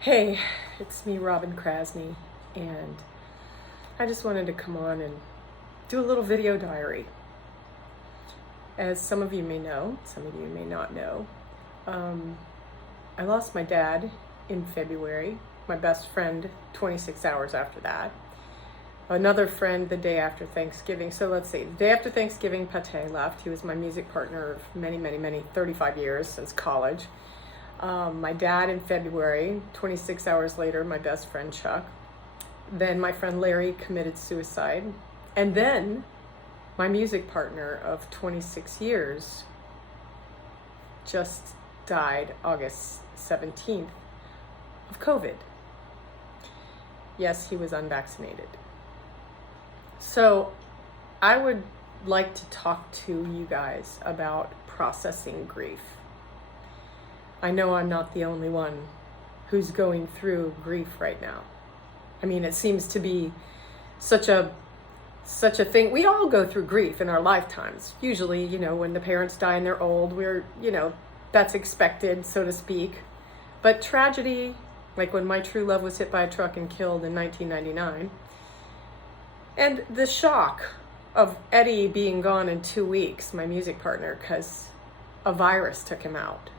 Hey, it's me, Robin Krasny, and I just wanted to come on and do a little video diary. As some of you may know, some of you may not know, I lost my dad in February, my best friend 26 hours after that, another friend the day after Thanksgiving. So let's see, the day after Thanksgiving, Pate left. He was my music partner of many, 35 years since college. My dad in February, 26 hours later, my best friend Chuck. Then my friend Larry committed suicide. And then my music partner of 26 years just died August 17th of COVID. Yes, he was unvaccinated. So I would like to talk to you guys about processing grief. I know I'm not the only one who's going through grief right now. I mean, it seems to be such a thing. We all go through grief in our lifetimes. Usually, when the parents die and they're old, that's expected, so to speak. But tragedy, like when my true love was hit by a truck and killed in 1999, and the shock of Eddie being gone in 2 weeks, my music partner, because a virus took him out.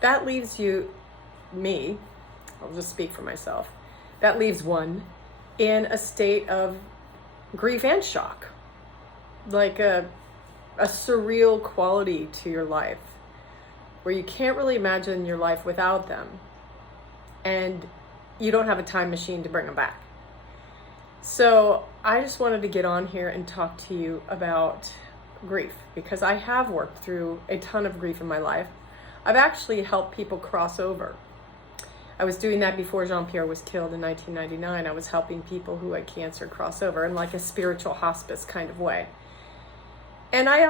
That leaves me, I'll just speak for myself, that leaves one in a state of grief and shock, like a surreal quality to your life, where you can't really imagine your life without them, and you don't have a time machine to bring them back. So I just wanted to get on here and talk to you about grief, because I have worked through a ton of grief in my life. I've actually helped people cross over. I was doing that before Jean-Pierre was killed in 1999. I was helping people who had cancer cross over in like a spiritual hospice kind of way. And I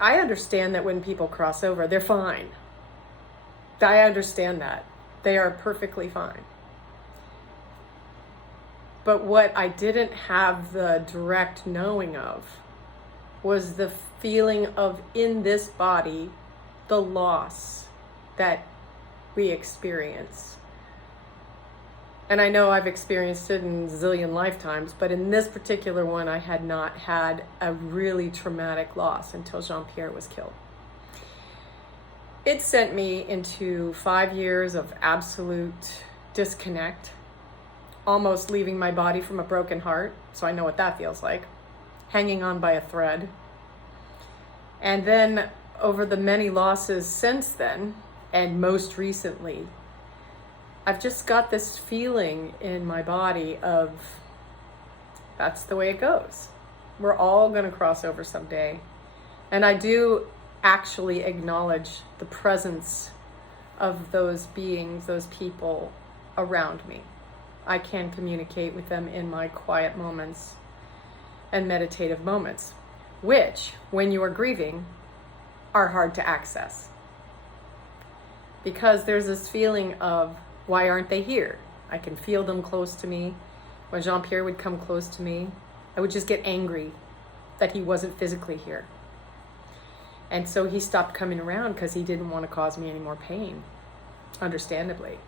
understand that when people cross over, they're fine. I understand that. They are perfectly fine. But what I didn't have the direct knowing of was the feeling of, in this body, the loss that we experience. And I know I've experienced it in a zillion lifetimes, but in this particular one, I had not had a really traumatic loss until Jean-Pierre was killed. It sent me into 5 years of absolute disconnect, almost leaving my body from a broken heart, so I know what that feels like, hanging on by a thread. And then over the many losses since then, and most recently, I've just got this feeling in my body of, that's the way it goes. We're all going to cross over someday. And I do actually acknowledge the presence of those beings, those people around me. I can communicate with them in my quiet moments and meditative moments, which, when you are grieving, are hard to access. Because there's this feeling of, why aren't they here? I can feel them close to me. When Jean-Pierre would come close to me, I would just get angry that he wasn't physically here. And so he stopped coming around because he didn't want to cause me any more pain, understandably.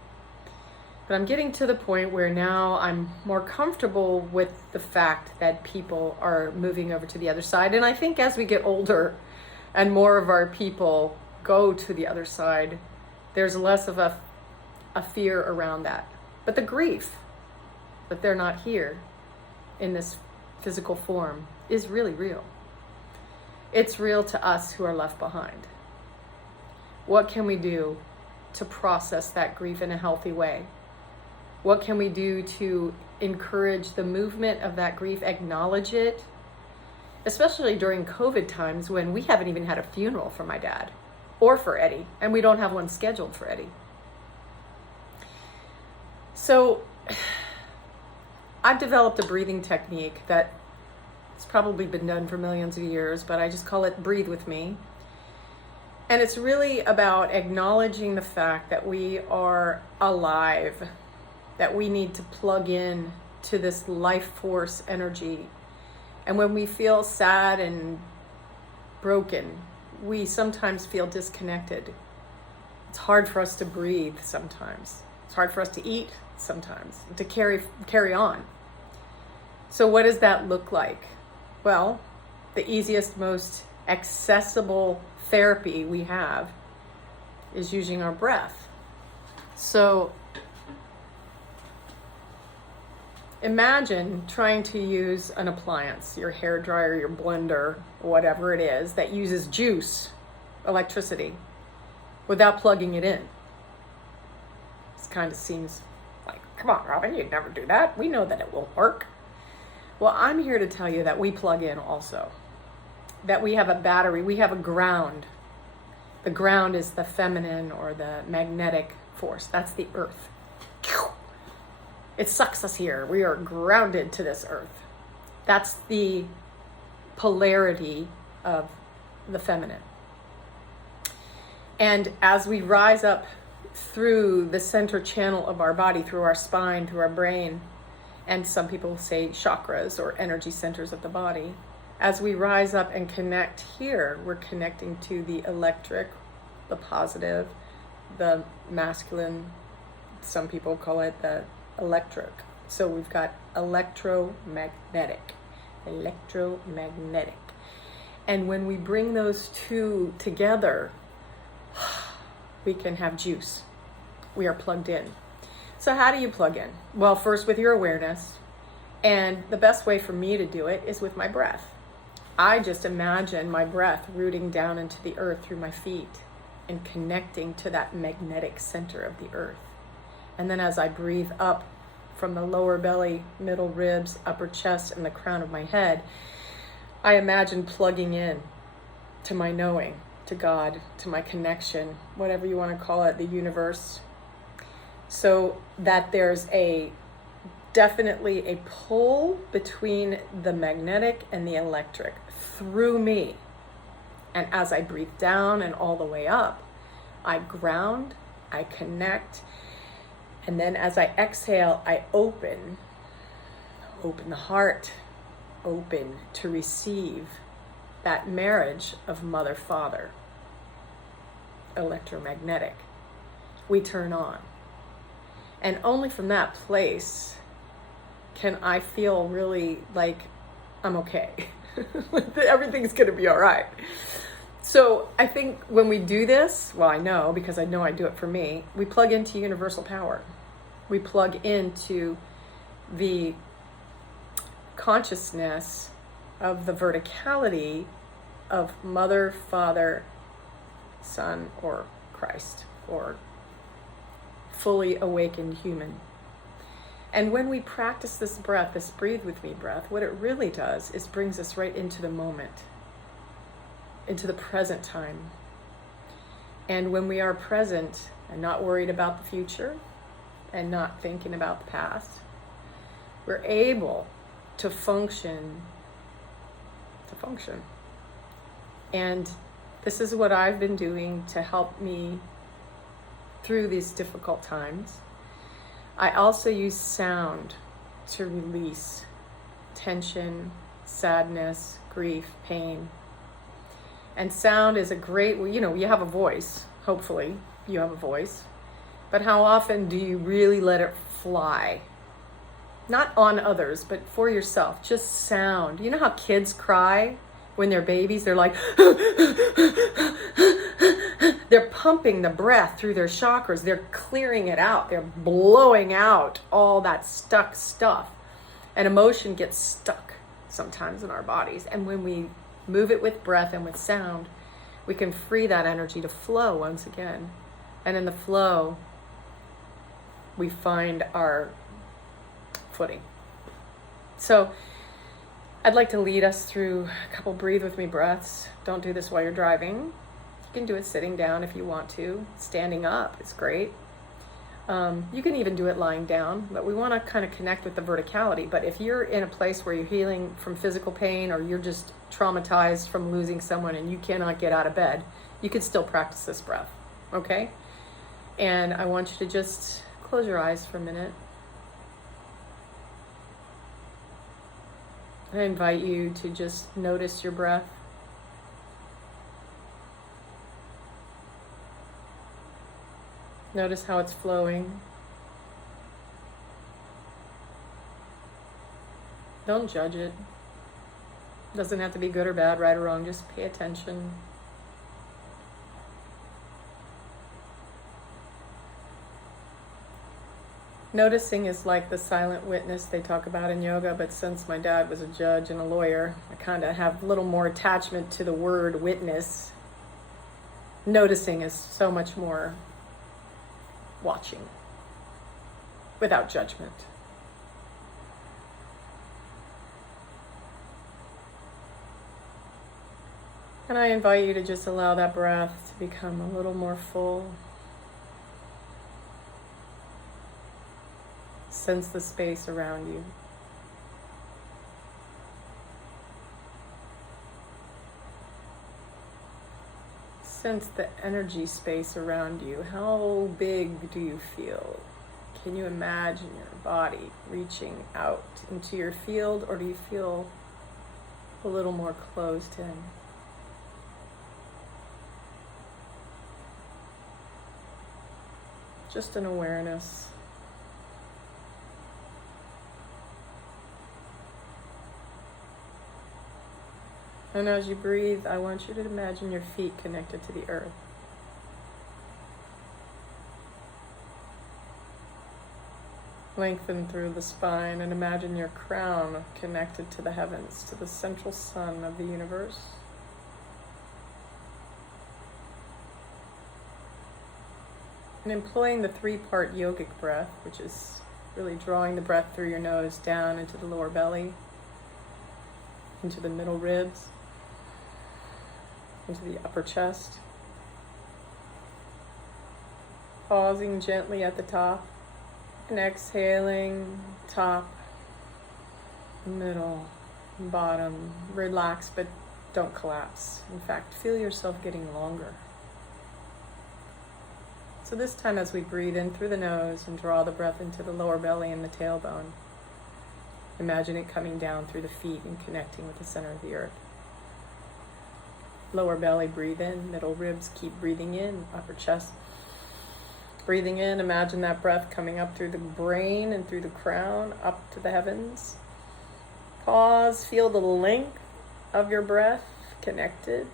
But I'm getting to the point where now I'm more comfortable with the fact that people are moving over to the other side. And I think as we get older and more of our people go to the other side, there's less of a fear around that. But the grief that they're not here in this physical form is really real. It's real to us who are left behind. What can we do to process that grief in a healthy way? What can we do to encourage the movement of that grief, acknowledge it, especially during COVID times when we haven't even had a funeral for my dad or for Eddie, and we don't have one scheduled for Eddie. So I've developed a breathing technique that it's probably been done for millions of years, but I just call it Breathe With Me. And it's really about acknowledging the fact that we are alive, that we need to plug in to this life force energy. And when we feel sad and broken, we sometimes feel disconnected. It's hard for us to breathe sometimes. It's hard for us to eat sometimes, to carry on. So what does that look like? Well, the easiest, most accessible therapy we have is using our breath. So imagine trying to use an appliance, your hair dryer, your blender, whatever it is, that uses juice, electricity, without plugging it in. This kind of seems like, come on, Robin, you'd never do that. We know that it won't work. Well, I'm here to tell you that we plug in also. That we have a battery, we have a ground. The ground is the feminine or the magnetic force. That's the earth. It sucks us here. We are grounded to this earth. That's the polarity of the feminine. And as we rise up through the center channel of our body, through our spine, through our brain, and some people say chakras or energy centers of the body, as we rise up and connect here, we're connecting to the electric, the positive, the masculine, some people call it the electric. So we've got electromagnetic. And when we bring those two together, we can have juice. We are plugged in. So how do you plug in? Well, first with your awareness. And the best way for me to do it is with my breath. I just imagine my breath rooting down into the earth through my feet and connecting to that magnetic center of the earth. And then as I breathe up from the lower belly, middle ribs, upper chest, and the crown of my head, I imagine plugging in to my knowing, to God, to my connection, whatever you want to call it, the universe. So that there's definitely a pull between the magnetic and the electric through me. And as I breathe down and all the way up, I ground, I connect, and then as I exhale, I open the heart, open to receive that marriage of mother-father, electromagnetic. We turn on. And only from that place can I feel really like I'm okay. Everything's going to be all right. So I think when we do this, well, I know because I know I do it for me, we plug into universal power. We plug into the consciousness of the verticality of Mother, Father, Son, or Christ, or fully awakened human. And when we practice this breath, this breathe with me breath, what it really does is brings us right into the moment, into the present time. And when we are present and not worried about the future and not thinking about the past, we're able to function. And this is what I've been doing to help me through these difficult times. I also use sound to release tension, sadness, grief, pain. And sound is a great, you have a voice, hopefully you have a voice, but how often do you really let it fly? Not on others, but for yourself, just sound. You know how kids cry when they're babies? They're like, they're pumping the breath through their chakras. They're clearing it out. They're blowing out all that stuck stuff. And emotion gets stuck sometimes in our bodies. And when we move it with breath and with sound, we can free that energy to flow once again. And in the flow, we find our footing. So I'd like to lead us through a couple breathe with me breaths. Don't do this while you're driving. You can do it sitting down if you want to. Standing up is great. You can even do it lying down, but we want to kind of connect with the verticality. But if you're in a place where you're healing from physical pain or you're just traumatized from losing someone and you cannot get out of bed, you can still practice this breath, okay? And I want you to just close your eyes for a minute. I invite you to just notice your breath. Notice how it's flowing. Don't judge it. Doesn't have to be good or bad, right or wrong. Just pay attention. Noticing is like the silent witness they talk about in yoga, but since my dad was a judge and a lawyer, I kind of have a little more attachment to the word witness. Noticing is so much more watching without judgment. And I invite you to just allow that breath to become a little more full. Sense the space around you. Sense the energy space around you. How big do you feel? Can you imagine your body reaching out into your field, or do you feel a little more closed in? Just an awareness. And as you breathe, I want you to imagine your feet connected to the earth. Lengthen through the spine and imagine your crown connected to the heavens, to the central sun of the universe. And employing the 3-part yogic breath, which is really drawing the breath through your nose down into the lower belly, into the middle ribs, into the upper chest. Pausing gently at the top and exhaling, top, middle, bottom. Relax, but don't collapse. In fact, feel yourself getting longer. So this time as we breathe in through the nose and draw the breath into the lower belly and the tailbone, imagine it coming down through the feet and connecting with the center of the earth. Lower belly, breathe in. Middle ribs, keep breathing in. Upper chest, breathing in. Imagine that breath coming up through the brain and through the crown, up to the heavens. Pause, feel the length of your breath connected.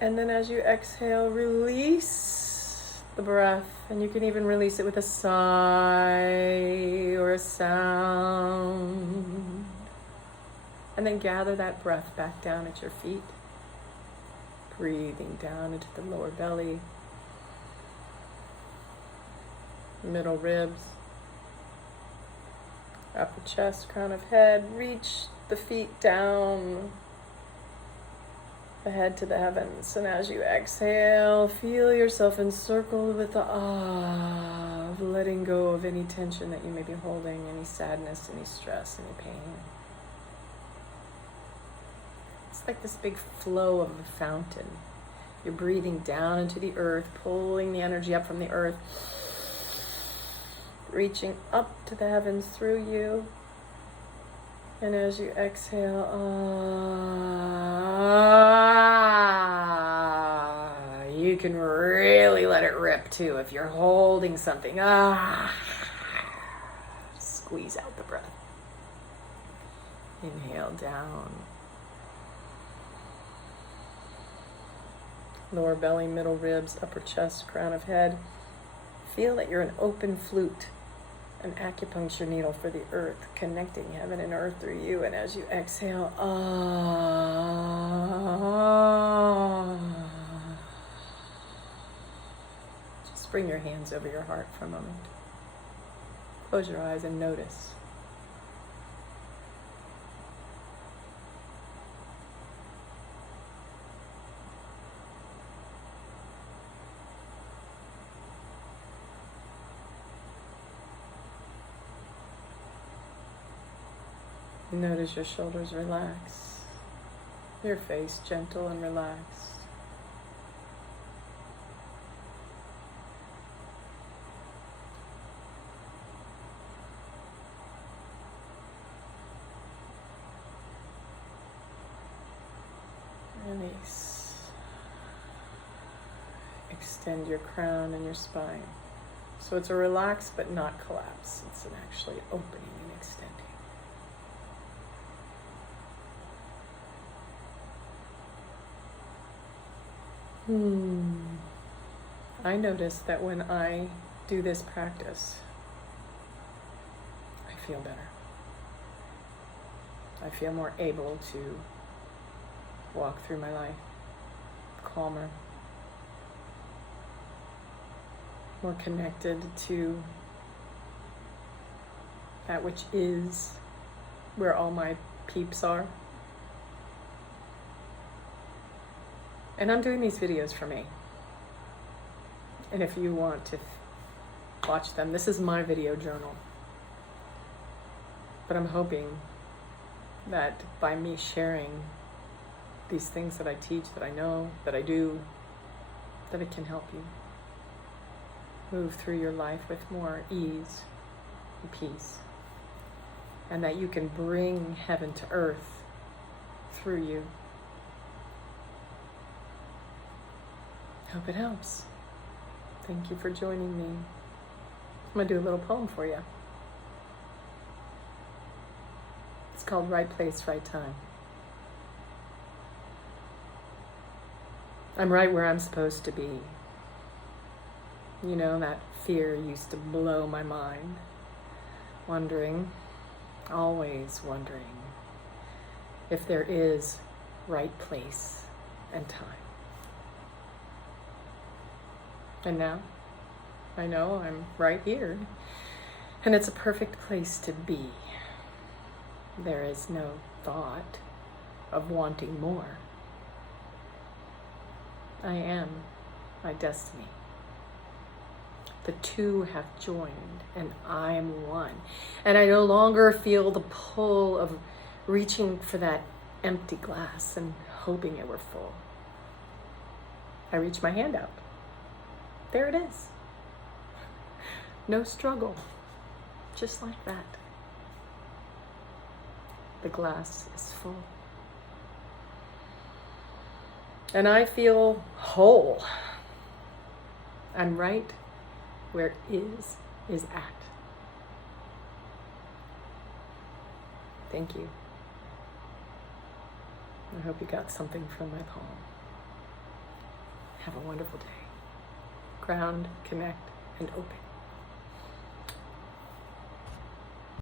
And then as you exhale, release the breath. And you can even release it with a sigh or a sound. And then gather that breath back down at your feet. Breathing down into the lower belly, middle ribs, upper chest, crown of head. Reach the feet down, the head to the heavens. And as you exhale, feel yourself encircled with the ah of letting go of any tension that you may be holding, any sadness, any stress, any pain. It's like this big flow of a fountain. You're breathing down into the earth, pulling the energy up from the earth, reaching up to the heavens through you. And as you exhale, you can really let it rip too. If you're holding something, squeeze out the breath. Inhale down. Lower belly, middle ribs, upper chest, crown of head. Feel that you're an open flute, an acupuncture needle for the earth, connecting heaven and earth through you. And as you exhale, just bring your hands over your heart for a moment. Close your eyes and notice. Notice your shoulders relax, your face gentle and relaxed. Release. Extend your crown and your spine. So it's a relax but not collapse. It's an actually opening and extending. I notice that when I do this practice, I feel better. I feel more able to walk through my life calmer, more connected to that which is, where all my peeps are. And I'm doing these videos for me. And if you want to watch them, this is my video journal. But I'm hoping that by me sharing these things that I teach, that I know, that I do, that it can help you move through your life with more ease and peace. And that you can bring heaven to earth through you. Hope it helps. Thank you for joining me. I'm going to do a little poem for you. It's called Right Place, Right Time. I'm right where I'm supposed to be. You know, that fear used to blow my mind. Wondering, always wondering, if there is right place and time. And now, I know I'm right here, and it's a perfect place to be. There is no thought of wanting more. I am my destiny. The two have joined, and I am one. And I no longer feel the pull of reaching for that empty glass and hoping it were full. I reach my hand out. There it is. No struggle. Just like that. The glass is full. And I feel whole. I'm right where is at. Thank you. I hope you got something from my poem. Have a wonderful day. Ground, connect, and open.